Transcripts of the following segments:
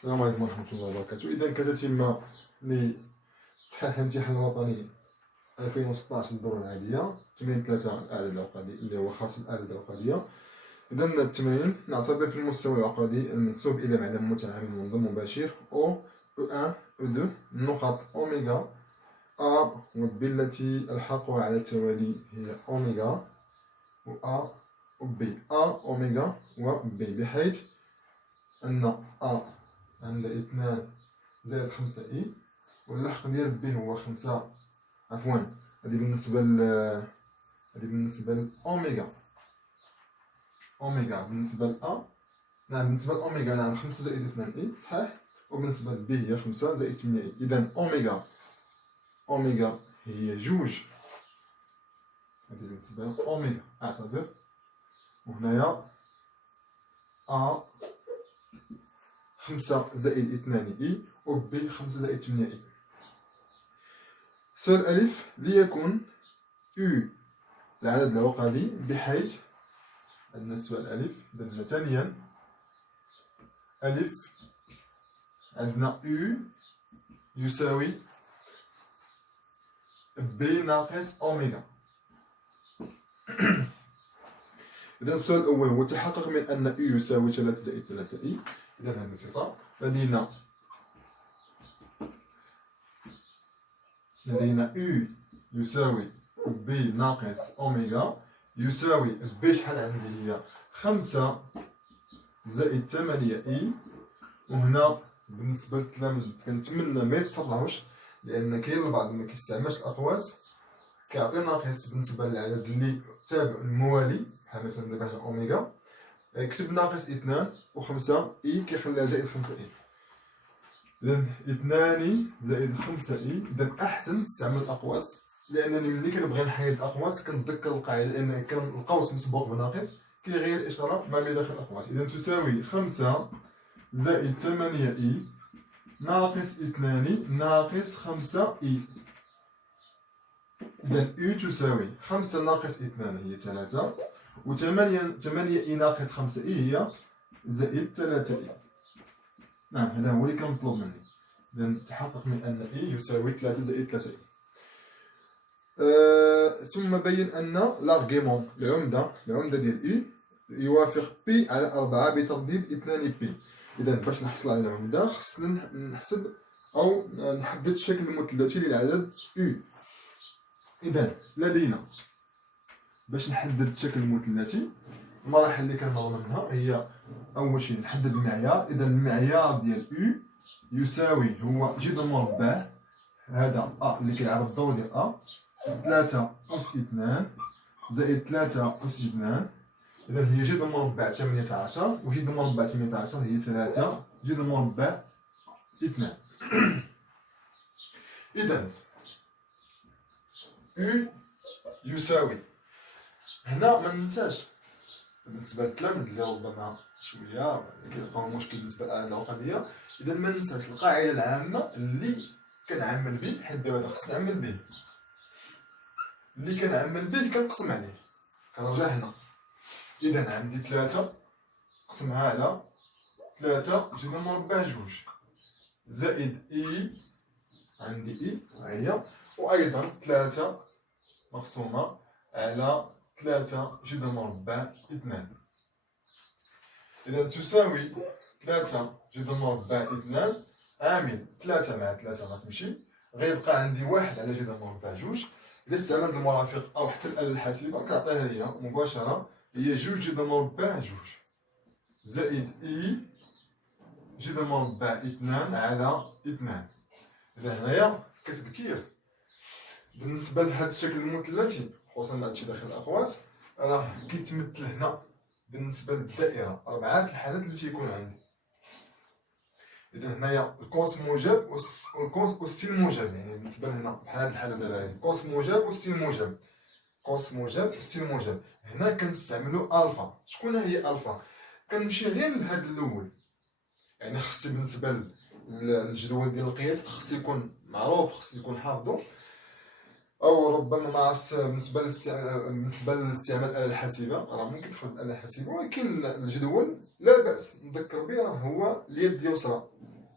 السلام عليكم ورحمة الله وبركاته. إذا كتتم لتصحيح الامتحان الوطني 2016 الدورة العادية، تمرين 3 الأعداد العقدية اللي هو خاص بالأعداد العقدية. إذا التمرين نعتبر في المستوى العقدي المنسوب إلى معلم متعامل منظم مباشر أو E1 E2 نقط أوميغا A و B التي الحقها على التوالي هي أوميغا و A و B A أوميغا و B، بحيث أن A عندها 2 زائد 5 إي واللحق ديال بي هو 5. عفوا، هذه بالنسبة لأوميغا. أوميغا بالنسبة لأ، نعم بالنسبة لأوميغا نعم 5 زائد 2 إي صحيح، وبالنسبة لبي هي 5 زائد 8 إي. إذا أوميغا هي 2. هذه بالنسبة لأوميغا أعتذر، وهنايا أ 5 زائد 2 إي و بي 5 زائد 8 إي. سؤال ألف: ليكن U العدد العقدي بحيث عندنا السؤال ألف. إذا ثانيا ألف عندنا U يساوي B ناقص أوميغا. إذا السؤال الأول هو تحقق من أن U يساوي 3 زائد 3 إي. إذا هذه بسيطة. لدينا U يساوي B ناقص أوميغا يساوي B شحال عندي هي 5 زائد 8 إي. وهنا بالنسبة للتلاميذ كنتمنى ما يتسرعوش، لأن كاين البعض ما كيستعملش الأقواس كيعطي ناقص بالنسبة للعدد اللي تابع الموالي، بحال مثلا دابا هنا أوميغا كتب ناقص 2 و 5 إي كيخليها زائد 5 إي. إذا 2 زائد 5 إي. إذا أحسن تستعمل الأقواس، لأنني ملي كنبغي نحيد الأقواس كنتذكر القاعدة، لأن كان القوس مسبوق بناقص كيغير الإشارة ما بداخل الأقواس. إذا تساوي 5 زائد 8 إي ناقص 2 ناقص 5 إي. إذا U تساوي 5 ناقص 2 هي 3 و 8 إي ناقص 5 إي هي زائد 3 إي. نعم هذا هو اللي كان مطلوب مني. إذا تحقق من أن إي يساوي 3 زائد 3 إي. ثم بين أن الأرغيمون العمدة ديال إي يوافق بي على 4 بترديد 2 بي. إذا باش نحصل على العمدة خصنا نحسب أو نحدد الشكل المثلثي للعدد U. إذا لدينا باش نحدد الشكل المثلثي المراحل اللي كنمر منها هي أول شيء نحدد المعيار. إذا المعيار ديال U يساوي هو جذر مربع هذا أ اللي كيعرف الدور ديال أ 3 أس 2 زائد 3 أس 2. إذا هي جذر مربع 18 وجذر مربع 18 هي 3 جذر مربع 2. إذا U يساوي، هنا ما ننساش بالنسبة للتلاميذ اللي ربما شوية كيلقاو مشكل بالنسبة للأعداد العقدية، إذا ما ننساش القاعدة العامة اللي كنعمل به، حيت دابا خصنا نعمل به اللي كنعمل به كنقسم عليه كنرجع هنا. إذا عندي 3 قسمها على 3 جذر مربع 2 زائد إي، عندي إي ها هي، وأيضا 3 مقسومة على 3 جذر مربع 2. إذا تساوي 3 جذر مربع 2 عامل 3 مع 3 غتمشي، غيبقى عندي 1 على جذر مربع 2. إذا استعملت المرافق أو حتى الآلة الحاسبة كنعطيها ليا مباشرة هي 2 جذر مربع 2 زائد إي جذر مربع 2 على 2. إذا هنايا كتذكير بالنسبة لهذا الشكل المثلثي خصوصا مع هادشي داخل الأقواس راه كيتمثل هنا بالنسبة للدائرة 4 الحالات اللي تيكون عندي. إذا هنايا الكوس موجب والكوس والسين موجب، يعني بالنسبة لهنا بحال هاد الحالة دابا هادي كوس موجب والسين موجب، كوس موجب والسين موجب. هنا كنستعملو ألفا. شكون هي ألفا؟ كنمشي غير لهاد الأول، يعني خصني بالنسبة للجدول ديال القياس خص يكون معروف، خص يكون حافظو، أو ربما ما عرفتش بالنسبة لاستعمال الآلة الحاسبة راه ممكن تاخد الآلة الحاسبة، ولكن الجدول لا بأس نذكر به راه هو اليد اليسرى.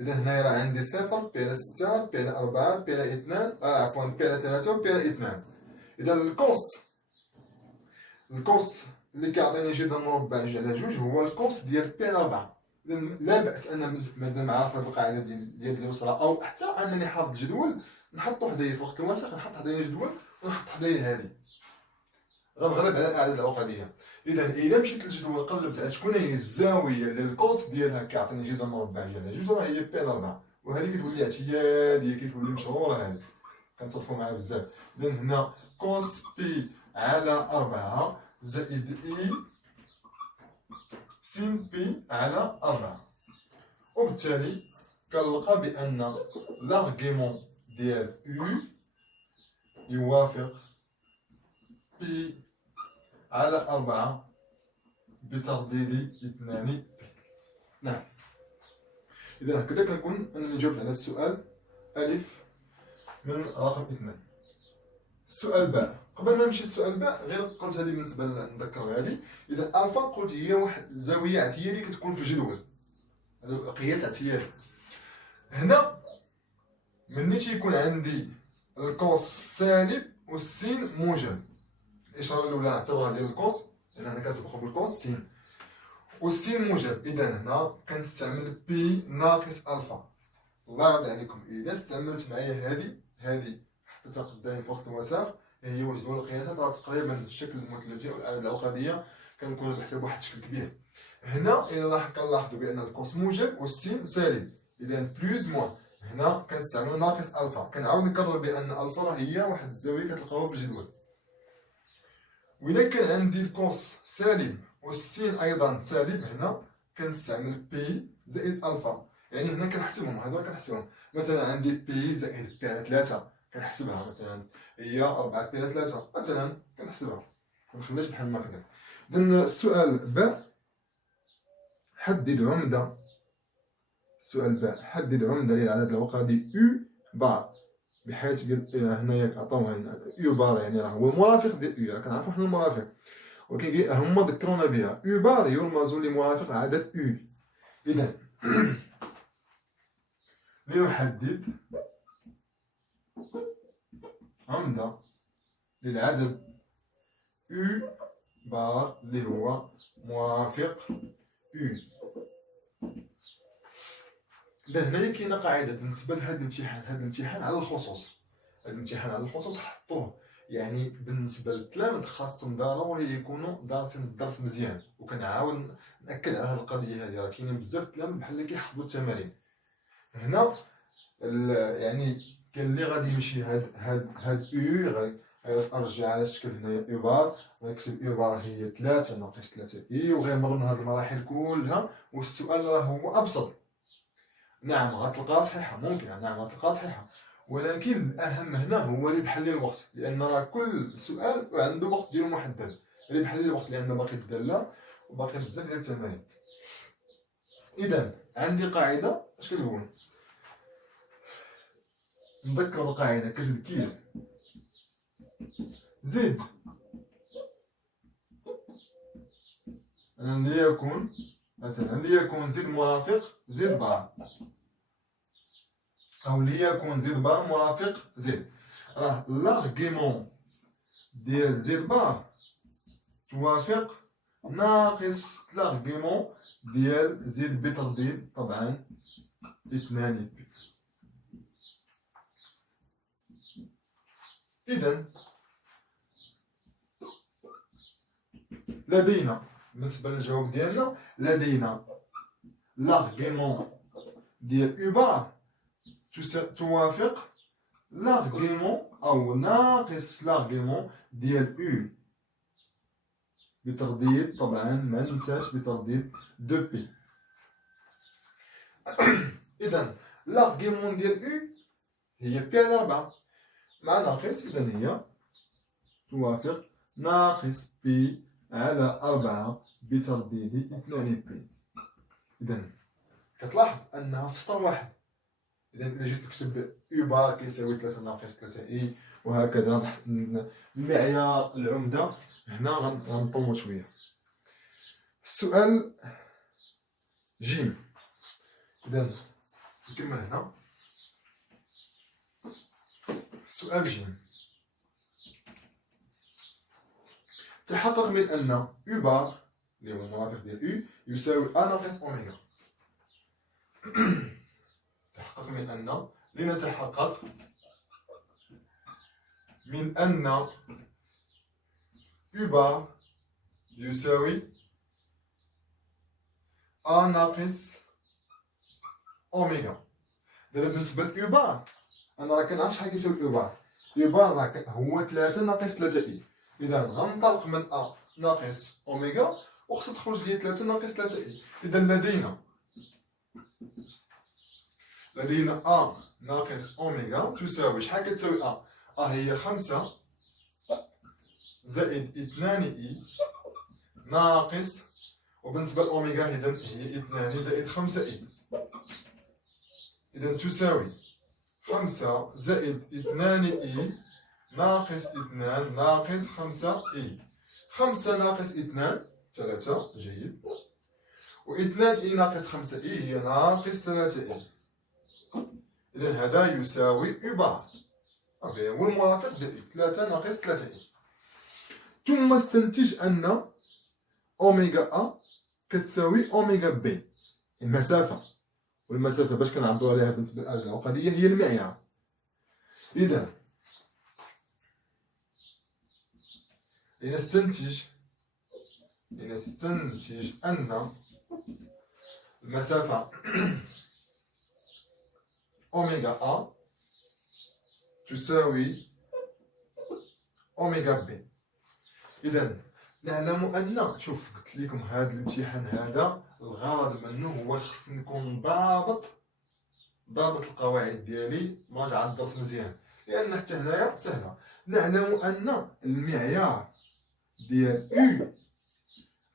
إذا هنايا راه عندي 0 بي على 6 بي على 4 بي على 2 عفوا بي على 3 وبي على 2. إذا الكوس اللي كيعطيني جذر مربع جوج على جوج هو الكوس ديال بي على 4. إذا لا بأس أن مادام عارف هاد القاعدة ديال اليسرى أو حتى أنني حافظ جدول نحطو حدايا في وقت الوسخ، نحط حدايا جدول ونحط حدايا هادي غنغلب على الأعداد العقدية. إذا إلا مشيت للجدول قلبت على شكون هي الزاوية اللي الكوس ديالها كيعطيني جذر مربع جوج على جوج راه هي بي على 4، وهذه كتولي اعتيادية كتولي مشهورة هذه كنتصرفو معاها بزاف. إذا هنا كوس بي على 4 زائد إي سين بي على 4، وبالتالي كنلقى بأن لارغيمون ديال يو يوافق بي على 4 بترديد 2 بي. نعم. إذا هكذا كنكون أنني جاوبت على السؤال ألف من رقم 2. السؤال باء، قبل ما نمشي للسؤال باء غير قلت هذه بالنسبة نذكر هذه. إذا ألفا قلت هي واحد زاوية اعتيادية كتكون في الجدول، هذا قياس اعتيادي. هنا ملي تيكون عندي الكوس سالب والسين موجب، الإشارة الأولى نعتبرها ديال الكوس لأن هنا كنسبقو بالكوس سين، والسين موجب. إذا هنا كنستعمل بي ناقص ألفا. الله يرضي عليكم إذا استعملت معايا هذه حطيتها قدامي في وقت الوساق، هي وجدول القياسات راه تقريبا الشكل المثلثي والأعداد العقدية كنكون بحسب واحد الشكل كبير. هنا إلا كنلاحظوا بأن الكوس موجب والسين سالب، إذا بلوز موان هنا كنستعملو ناقص ألفا. كنعاود نكرر بأن ألفا راه هي واحد الزاوية كتلقاوها في الجدول. وإلا كان عندي الكوس سالب والسين أيضا سالب هنا كنستعمل بي زائد ألفا. يعني هنا كنحسبهم، هذول كنحسبهم. مثلا عندي بي زائد بي على 3 كنحسبها، مثلا هي 4 بي على 3 مثلا كنحسبها، منخليهاش بحال ما هكذا. إذن السؤال باء حدد عمدة. السؤال باء حدد عمدة للعدد العقدي يو بار، بحيث هنايا عطاوها يو بار يعني راه هو المرافق ديال يو، راه كنعرفو حنا المرافق، ولكن هما ذكرونا بها يو بار يرمز لمرافق عدد يو. إذا لنحدد عمدة للعدد يو بار اللي هو مرافق يو. إذا هنايا كاينه قاعده بالنسبه لهذا الامتحان، هذا الامتحان على الخصوص، هذا الامتحان على الخصوص حطوه يعني بالنسبه للتلاميذ خاصهم ضروري يكونوا دارسين الدرس مزيان. وكنعاود ناكد على هذه القضيه هذه، راه كاينين بزاف التلاميذ بحال اللي كيحفظوا التمارين. هنا يعني كاين اللي غادي يمشي هاد او ارجع على الشكل هنايا او بار، غيكتب او بار هي 3 ناقص 3 اي، وغيمر من هاد المراحل كلها والسؤال راه هو ابسط. نعم غتلقاها صحيحه، ممكن نعم غتلقاها صحيحه، ولكن الاهم هنا هو ربح لي الوقت، لان راه كل سؤال عنده وقت ديالو محدد. ربح لي الوقت لان باقي الداله وباقي بزاف ديال التمارين. اذا عندي قاعده اش كتقول؟ نذكر القاعده كتذكير، زد ليكن مثلا ليكن زد مرافق زد بار، أو ليكن زد بار مرافق زد. راه لارغيمون ديال زد بار توافق ناقص لارغيمون ديال زد بترديد طبعا 2 بي. إذا لدينا بالنسبة للجواب ديالنا لدينا لارغيمون ديال يو بار توافق لارغيمون أو ناقص لارغيمون ديال يو بترديد طبعا ما ننساش بترديد 2 بي. إذا لارغيمون ديال يو هي بي على 4 مع ناقص، إذا هي توافق ناقص بي على 4 بترديد 2 بي. إذا كتلاحظ أنها في سطر واحد. إذا إلا جيت تكتب يو بار كيساوي 3 ناقص 3 إي وهكذا معيار العمدة هنا غنطول شوية. السؤال جيم. إذا نكمل هنا. السؤال جيم. تحقق من أن أو بار اللي هو المرافق ديال أو يساوي أ ناقص أوميغا. تحقق من أن، لنتحقق من أن أو بار يساوي أ ناقص أوميغا. دابا بالنسبة لأو بار أنا راه كنعرف شحال كيساوي أو بار. أو بار راه هو 3 ناقص 3 إي. إذا غنطلق من أ ناقص أوميغا وخصها تخرج لي 3 ناقص 3 إي. إذا لدينا أ ناقص أوميغا تساوي شحال كتساوي أ؟ أ هي 5 زائد 2 إي ناقص، وبالنسبة لأوميغا هي 2 زائد 5 إي. إذا تساوي 5 زائد 2 إي ناقص 2 ناقص 5 إي. 5 ناقص 2 3، جيد. و 2 إي ناقص 5 إي هي ناقص 3 إي. إذا هذا يساوي أو بار. هو المرافق ديال 3 ناقص 3 إي. ثم استنتج أن أوميغا أ كتساوي أوميغا بي، المسافة. والمسافة باش كنعبرو عليها بالنسبة للآلة العقدية هي المعيار. إذا لنستنتج أن المسافة أوميغا أ تساوي أوميغا بي. إذا نعلم أن، شوف قلت لكم هذا الامتحان هذا الغرض منه هو خصني نكون ضابط القواعد ديالي، مراجعة الدرس مزيان، لأن حتى هنايا سهلة. نعلم أن المعيار ديال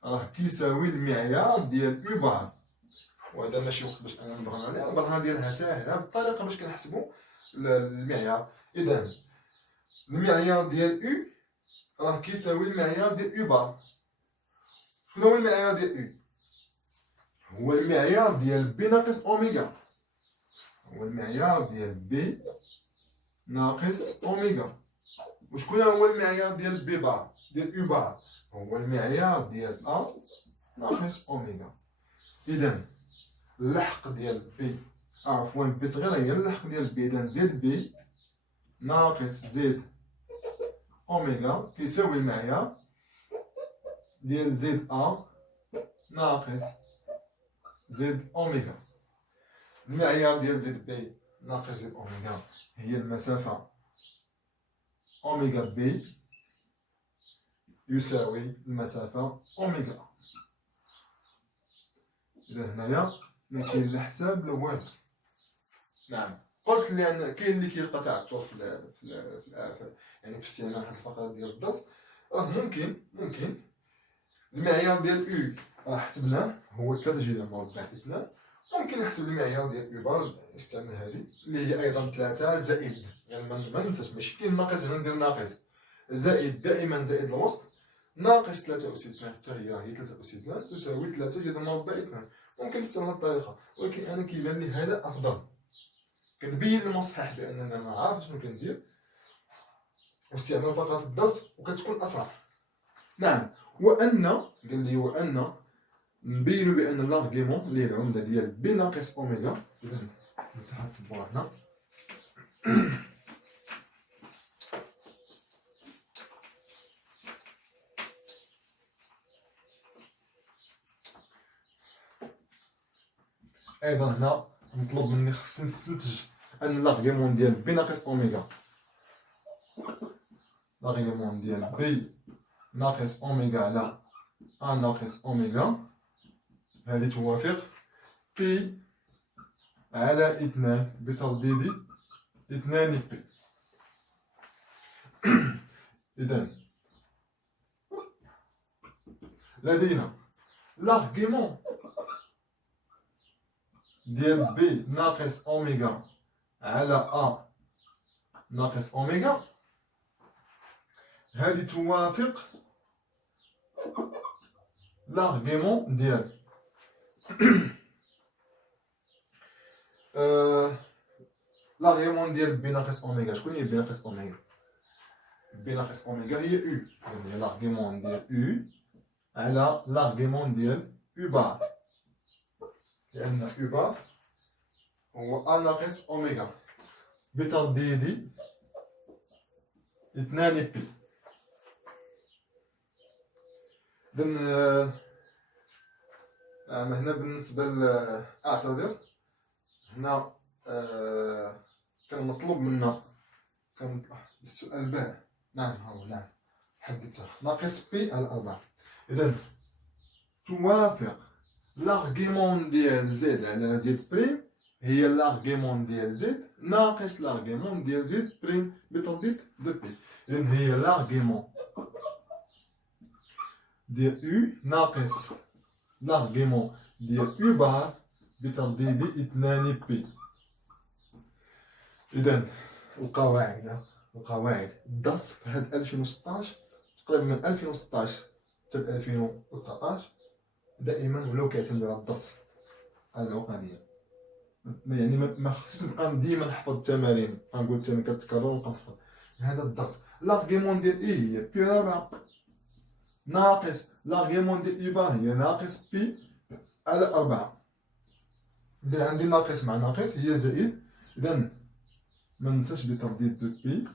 أو راه كيساوي المعيار ديال أو بار، وهذا ماشي وقت باش أنا نبرهن عليها. البرهان ديالها ساهلة بالطريقة باش كنحسبو المعيار. إذا المعيار ديال أو راه كيساوي المعيار ديال أو بار. شنو هو المعيار ديال أو؟ هو المعيار ديال بي ناقص أوميغا. هو المعيار ديال بي ناقص أوميغا. وشكون هو المعيار ديال بي بار ديال أو بار؟ هو المعيار ديال أ ناقص أوميغا. إذا اللحق ديال بي، عفوا بي صغيرة هي اللحق ديال بي. إذا زد بي ناقص زد أوميغا كيساوي المعيار ديال زد أ ناقص زد أوميغا. المعيار ديال زد بي ناقص زد أوميغا هي المسافة أوميغا بي يساوي المسافة أوميغا. إذا هنايا ما كاين لا حساب لا والو. نعم، قلت لأن كاين اللي كيلقى تعثر يعني في استعمال هاد الفقرات ديال الدرس. راه ممكن المعيار ديال أو راه حسبناه هو 3 جذر مربع 2. ممكن نحسب المعيار ديال أو بار باستعمال هذه اللي هي أيضا 3 زائد، يعني ما ننساش ماشي كاين ناقص هنا ندير ناقص، زائد دائما زائد الوسط ناقص 3 أس 2 حتى هي 3 أس 2 تساوي 3 جذر مربع 2. ممكن نستعمل هذه الطريقة، ولكن أنا كيبان لي هذا أفضل. كنبين للمصحح بأننا ما عارف شنو كندير، واستعمال فقرات الدرس وكتكون أسرع. نعم، وأن قال لي وأن نبينو بأن الارغيمون اللي هي العملة ديال بي ناقص أوميغا. إذا نمسح هاد السبورة هنا. أيضا هنا مطلوب مني خصني نستنتج أن الارغيمون ديال بي ناقص أوميغا، الارغيمون ديال بي ناقص أوميغا على أ ناقص أوميغا هذه توافق بي على 2 بترديد 2 بي. إذا لدينا l'argument ديال بي ناقص أوميغا على أ ناقص أوميغا هذه توافق l'argument ديال لاغيمون ديال بي ناقص اوميغا، شكون هي بي ناقص اوميغا؟ بي ناقص اوميغا هي او، يعني لاغيمون ديال او على لاغيمون ديال او بار، لان او بار هو ا ناقص اوميغا بترديد 2 بي. اذن هنا بالنسبه اعتذر، هنا كان مطلوب منا، كان السؤال باه، نعم هو نعم حددته ناقص بي على 4. اذا توافق لارغيمون ديال زد على زد بريم هي لارغيمون ديال زد ناقص لارغيمون ديال زد بريم بترديد دو بي. اذا هي لارغيمون ديال او ناقص لارغيمون ديال او بار بترديد 2 بي. اذا القواعد الدرس في هاد 2016 تقريبا من 2016 حتى 2019 دائما ولاو كيعتمدوا على الدرس، على العقديه. يعني ما خصنيش نبقى ديما نحفظ التمارين، غنقول التمارين كتكرر ونبقى نحفظ. هذا الدرس لارغيمون ديال اي هي بي على 4 ناقص لارغيمون ديال اي بار هي ناقص بي على 4. اللي عندي ناقص مع ناقص هي زائد، اذا ما ننساش بترديد دو بي.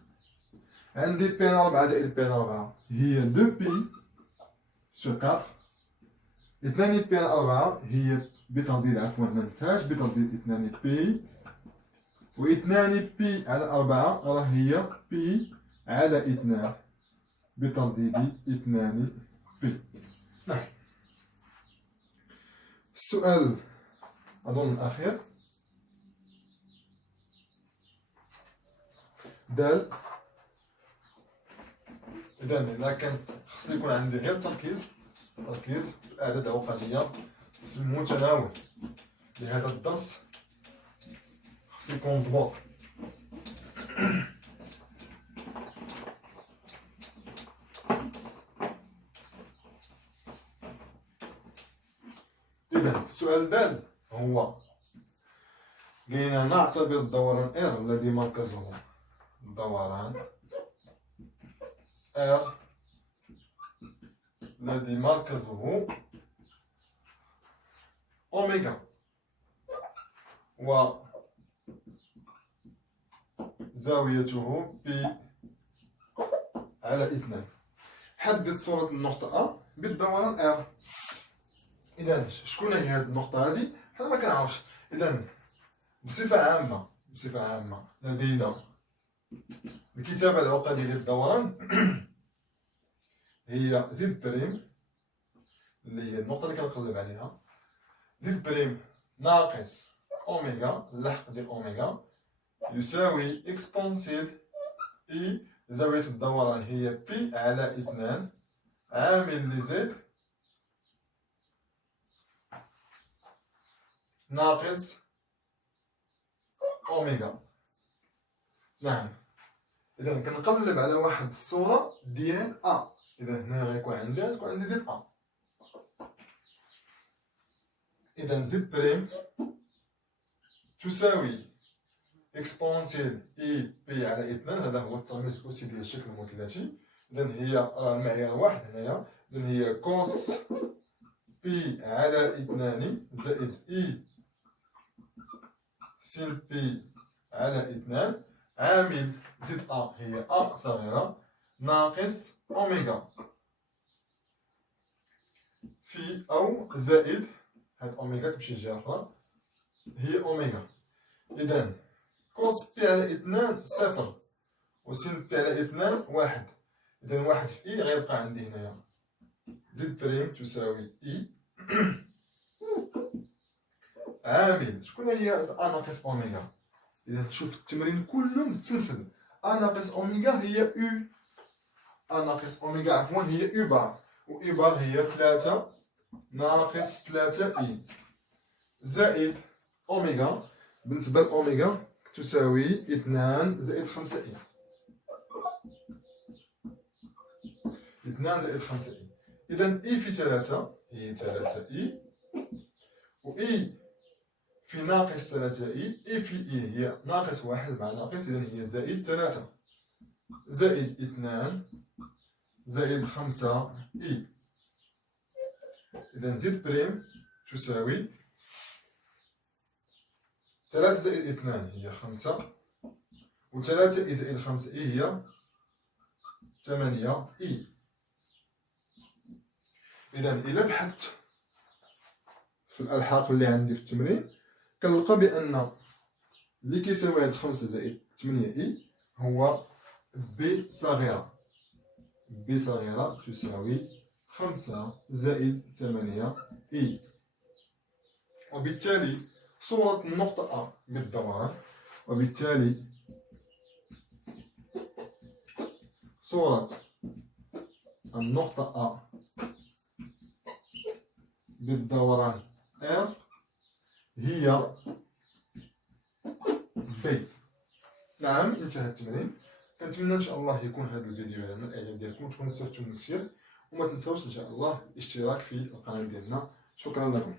عندي بي على 4 زائد بي على 4 هي 2 بي سور 4. 2 بي على 4 هي بترديد، عفوا ما ننساش بترديد 2 بي، و 2 بي على 4 راه هي بي على 2 بترديد 2 بي. نعم. السؤال أظن الأخير دال. إذا إلا كان خص يكون عندي غير تركيز في الأعداد العقدية في المتناول لهذا الدرس، خص يكون ضبط. إذا السؤال دال هو لقينا نعتبر الدوران R الذي مركزه دوران R الذي مركزه أوميغا وزاويته بي على 2. حدد صورة النقطة A بالدوران R. إذا شكون هي هذه النقطة هذه؟ حنا ما كنعرفش. إذا بصفة عامة لدينا الكتابة العقدية للدوران هي زد بريم، اللي هي النقطة اللي كنقلب عليها، زد بريم ناقص أوميغا اللحق ديال أوميغا يساوي إكسبونسيل إي زاوية الدوران هي بي على 2 عامل لزد ناقص أوميغا. نعم. إذا كنقلب على واحد الصورة ديال أ. إذا هنا غيكون عندي زد أ. إذا زد بريم تساوي إكسبونسيل إي بي على 2. هذا هو الترميز الأسي ديال الشكل المثلثي. إذا هي المعيار واحد هنايا. إذا هي كوس بي على 2 زائد إي سين بي على 2 عامل زد أ هي أ صغيرة ناقص أوميغا في أو زائد هاد أوميغا تمشي لجهة أخرى هي أوميغا. إذا كوس بي على 2 صفر وسين بي على 2 واحد. إذا واحد في إي غيبقى عندي هنايا زد بريم تساوي إي عامل شكون هي أ ناقص أوميغا. إذا تشوف التمرين كله متسلسل. أ ناقص أوميغا هي أو، أ ناقص أوميغا عفوا هي أو بار، و أو بار هي 3 ناقص 3 إي زائد أوميغا. بالنسبة لأوميغا تساوي 2 زائد 5 إي، 2 زائد 5 إي. إذا إي في 3 هي 3 إي، و إي في ناقص 3 إي، إي في إي هي ناقص 1 مع ناقص، إذا هي زائد 3 زائد 2 زائد 5 إي. إذا زد بريم تساوي 3 زائد 2 هي 5، و 3 إي زائد 5 إي هي 8 إي. إذا إلا بحثت في الألحاق اللي عندي في التمرين كنلقى بأن اللي كيساوي هاد 5 زائد 8 إي هو بي صغيرة. بي صغيرة تساوي 5 زائد 8 إي. وبالتالي صورة النقطة أ بالدوران، وبالتالي صورة النقطة أ بالدوران R هي بي. نعم، انتهى التمرين. كنتمنى ان شاء الله يكون هذا الفيديو على من الاعجاب ديالكم وتكونوا استفدتوا منه كثير، وما تنساوش ان شاء الله الاشتراك في القناه ديالنا. شكرا لكم.